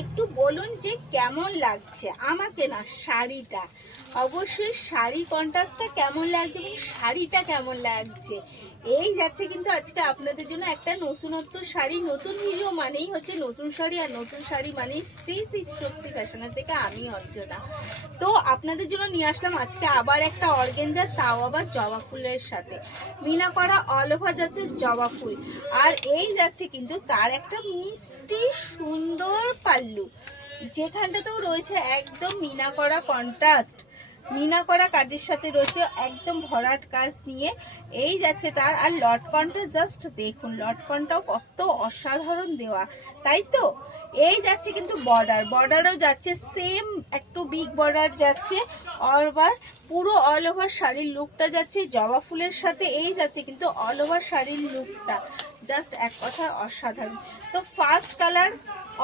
একটু বলুন যে কেমন লাগছে আমাকে না শাড়িটা। অবশ্যই শাড়ি কন্ট্রাস্টটা কেমন লাগছে এবং শাড়িটা কেমন লাগছে। এই যাচ্ছে কিন্তু আজকে আপনাদের জন্য একটা নতুনত্ব শাড়ি, নতুন ভিডিও মানেই হচ্ছে নতুন শাড়ি, আর নতুন শাড়ি মানেই শ্রী শিব শক্তি ফ্যাশনের থেকে আমি অঞ্জনা। তো আপনাদের জন্য নিয়ে আসলাম আজকে আবার একটা অর্গেঞ্জা, তাও আবার জবা ফুলের সাথে মিনা করা অল ওভার যাচ্ছে জবা ফুল। আর এই যাচ্ছে কিন্তু তার একটা মিষ্টি সুন্দর পাল্লু, যেখানটাতেও রয়েছে একদম মিনা করা কন্ট্রাস্ট, মিনা করা কাজের সাথে রয়েছে একদম ভরাট কাজ নিয়ে। এই যাচ্ছে তার, আর লটকনটা জাস্ট দেখুন, লটকনটাও কত অসাধারণ দেওয়া, তাই তো। এই যাচ্ছে কিন্তু বর্ডারও যাচ্ছে সেম, একটু বিগ বর্ডার যাচ্ছে। আবার পুরো অল ওভার শাড়ির লুকটা যাচ্ছে জবা ফুলের সাথে। এই যাচ্ছে কিন্তু অল ওভার শাড়ির লুকটা জাস্ট এক কথায় অসাধারণ। তো ফার্স্ট কালার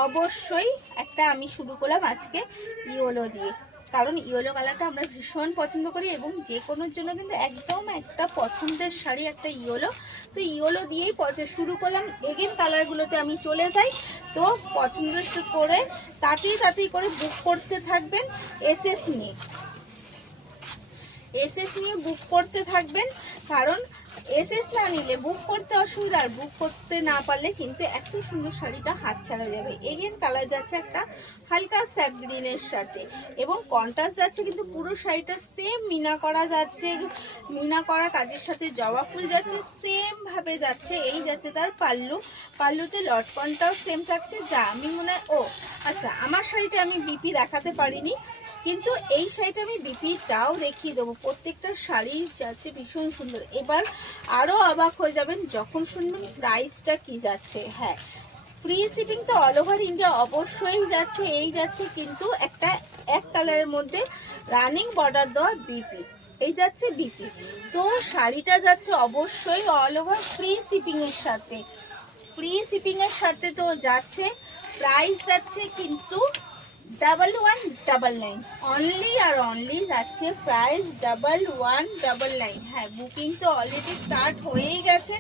অবশ্যই একটা আমি শুরু করলাম আজকে ইয়েলো দিয়ে, কারণ ইয়েলো কালারটা আমরা ভীষণ পছন্দ করি এবং যে কোনোর জন্য কিন্তু একদম একটা পছন্দের শাড়ি একটা ইয়েলো। তো ইয়েলো দিয়েই শুরু করলাম। এগেন কালারগুলোতে আমি চলে যাই। তো পছন্দ করে তাড়াতাড়ি করে বুক করতে থাকবেন, এসএস নিয়ে বুক করতে থাকবেন, কারণ এসএস না নিলে বুক করতে অসুবিধা, আর বুক করতে না পারলে কিন্তু এত সুন্দর শাড়িটা হাত ছাড়া যাবে। এগেন কালার যাচ্ছে একটা হালকা স্যাপ গ্রিনের সাথে এবং কন্ট্রাস্ট যাচ্ছে কিন্তু পুরো শাড়িটা সেম মিনা করা যাচ্ছে, মিনা করা কাজের সাথে জবা ফুল যাচ্ছে সেম ভাবে যাচ্ছে। এই যাচ্ছে তার পাল্লুতে লটকনটাও সেম থাকছে। যা আমি মনে হয় আচ্ছা, আমার শাড়িটা আমি বিপি দেখাতে পারিনি, কিন্তু এই শাড়িটা আমি বিপিটাও দেখিয়ে দেবো। প্রত্যেকটা শাড়ি যাচ্ছে ভীষণ সুন্দর। এবার আরও অবাক হয়ে যাবেন যখন শুনবেন প্রাইসটা কি যাচ্ছে। হ্যাঁ, ফ্রি শিপিং তো অল ওভার ইন্ডিয়া অবশ্যই যাচ্ছে। এই যাচ্ছে কিন্তু একটা এক কালারের মধ্যে রানিং বর্ডার দেওয়া বিপি, এই যাচ্ছে বিপি। তো শাড়িটা যাচ্ছে অবশ্যই অল ওভার ফ্রি শিপিংয়ের সাথে, তো যাচ্ছে। প্রাইস যাচ্ছে কিন্তু 1199 অনলি, আর অনলি যাচ্ছে প্রাইস 1199। হ্যাঁ, বুকিং তো অলরেডি স্টার্ট হয়েই গেছে,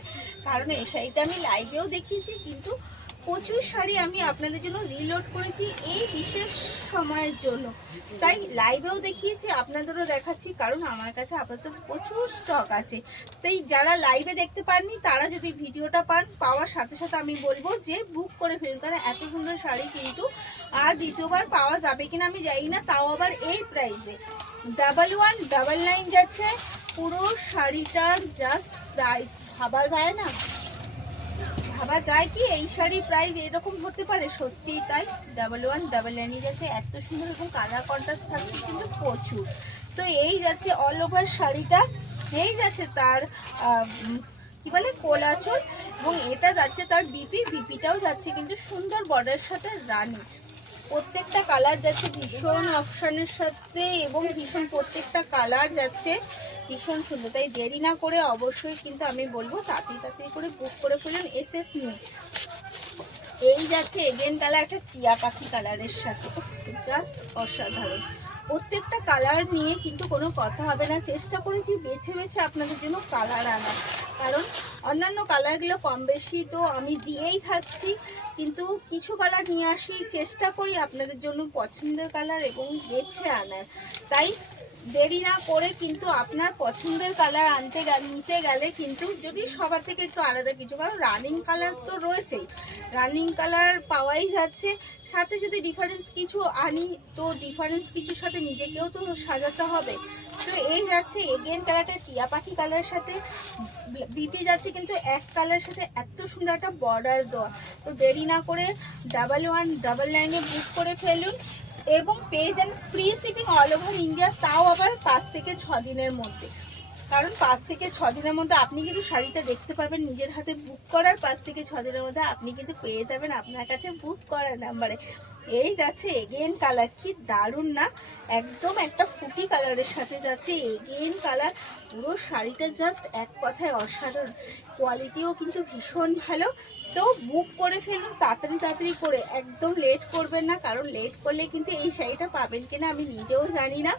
কারণ এই শাড়িটা আমি লাইভেও দেখিয়েছি, কিন্তু প্রচুর শাড়ি আমি আপনাদের জন্য রিলোড করেছি এই বিশেষ সময়ের জন্য, তাই লাইভেও দেখিয়েছি, আপনাদেরও দেখাচ্ছি, কারণ আমার কাছে আপাতত প্রচুর স্টক আছে। তাই যারা লাইভে দেখতে পাননি তারা যদি ভিডিওটা পাওয়ার সাথে সাথে আমি বলবো যে বুক করে ফেলুন, কারণ এত সুন্দর শাড়ি কিন্তু আর দ্বিতীয়বার পাওয়া যাবে কিনা আমি জানি না, তাও আবার এই প্রাইসে 1199 যাচ্ছে পুরো শাড়িটার জাস্ট প্রাইস। ভাবা যায় না, ভাবা যায় কি এই শাড়ির প্রাইস এরকম হতে পারে? সত্যিই তাই, 1199 যাচ্ছে। এত সুন্দর এবং কালার কন্ট্রাস্ট থাকছে কিন্তু প্রচুর। তো এই যাচ্ছে অল ওভার শাড়িটা, এই যাচ্ছে তার কি বলে কোলাচল, এবং এটা যাচ্ছে তার বিপিটাও যাচ্ছে কিন্তু সুন্দর বর্ডারের সাথে রানী। প্রত্যেকটা কালার যাচ্ছে ভীষণ অপশনের সাথে এবং ভীষণ প্রত্যেকটা কালার যাচ্ছে ভীষণ সুন্দর। তাই দেরি না করে অবশ্যই কিন্তু আমি বলবো তাড়াতাড়ি করে বুক করে ফেলুন এসএস নিয়ে। এই যাচ্ছে এগেন কালার একটা টিয়া পাখি কালারের সাথে, জাস্ট অসাধারণ। প্রত্যেকটা কালার নিয়ে কিন্তু কোনো কথা হবে না, চেষ্টা করেছি বেছে বেছে আপনাদের জন্য কালার আনা, কারণ অন্যান্য কালারগুলো কম বেশি তো আমি দিয়েই থাকছি, কিন্তু কিছু কালার নিয়ে আসি, চেষ্টা করি আপনাদের জন্য পছন্দের কালার এবং বেছে আনার। তাই দেরি না করে কিন্তু আপনার পছন্দের কালার নিতে গেলে কিন্তু যদি সবার থেকে একটু আলাদা কিছু, কারণ রানিং কালার তো রয়েছেই, রানিং কালার পাওয়াই যাচ্ছে, সাথে যদি ডিফারেন্স কিছু আনি তো ডিফারেন্স কিছুর সাথে নিজেকেও তো সাজাতে হবে। তো এই যাচ্ছে এগেন কালারটা টিয়া পাখি কালারের সাথে বিপি যাচ্ছে কিন্তু এক কালারের সাথে এত সুন্দর একটা বর্ডার দেওয়া। তো দেরি না করে 1199 বুক করে ফেলুন এবং পেয়ে যান free shipping all over India, তাও আবার 5 থেকে 6 দিনের মধ্যে। কারণ 5 থেকে 6 দিনের মধ্যে আপনি কিন্তু শাড়িটা দেখতে পারবেন নিজের হাতে, বুক করার 5 থেকে 6 দিনের মধ্যে আপনি কিন্তু পেয়ে যাবেন আপনার কাছে বুক করার নাম্বারে। এই যাচ্ছে এগেন কালার, কি দারুণ না, একদম একটা ফুটি কালারের সাথে যাচ্ছে এগেন কালার। পুরো শাড়িটা জাস্ট এক কথায় অসাধারণ, কোয়ালিটিও কিন্তু ভীষণ ভালো। তো বুক করে ফেলুন তাড়াতাড়ি তাড়াতাড়ি করে, একদম লেট করবেন না, কারণ লেট করলে কিন্তু এই শাড়িটা পাবেন কিনা আমি নিজেও জানি না।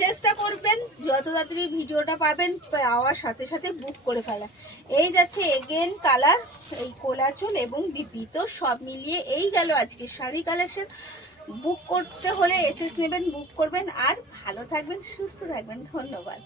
চেষ্টা করবেন যত তাড়াতাড়ি ভিডিওটা পাবেন পাওয়ার সাথে সাথে বুক করে ফেলা। এই যাচ্ছে এগেন কালার, এই কোলাচল এবং বিপি, তো সব মিলিয়ে এই গেল আজকে শাড়ি কালেকশন। বুক করতে হলে এসএস নেবেন, বুক করবেন। আর ভালো থাকবেন, সুস্থ থাকবেন, ধন্যবাদ।